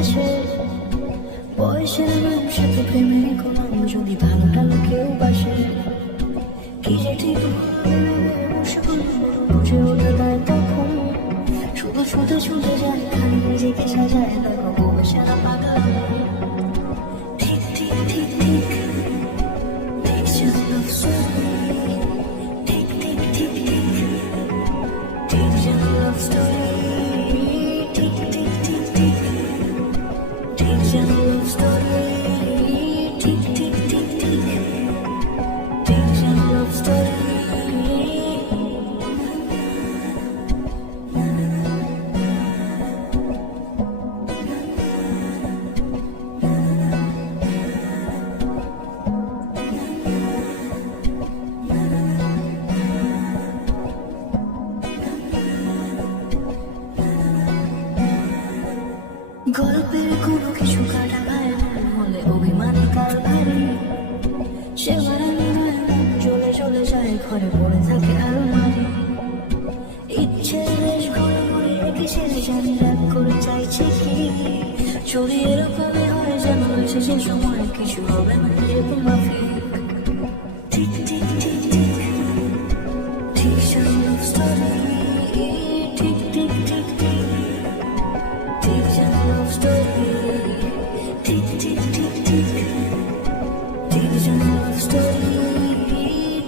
ভালোবাসি বয়সের মানুষ এত প্রেমের কমান যদি ভালোটা কেউ বাসে, কি যে ঠিক বুঝে ওঠা দেয় তখন। শুধু শুধু ছুটে যায় খালি নিজেকে সাজায় দেখো বউ পাকা ঠিক ঠিক ঠিক ঠিক ঠিক গল্পের কোনো কিছু কাটা ভাই হলে অভিমানে কাল ভারী সে মারানি চলে চলে যায়, ঘরে পড়ে থাকে আলমারি। ইচ্ছে বেশ ঘরে ঘরে রেখে সে জানি রাগ করে চাইছে কি? চুরি এরকমই হয় যেন শেষে সময়, কিছু হবে না এরকম মাফিক। Vision of story,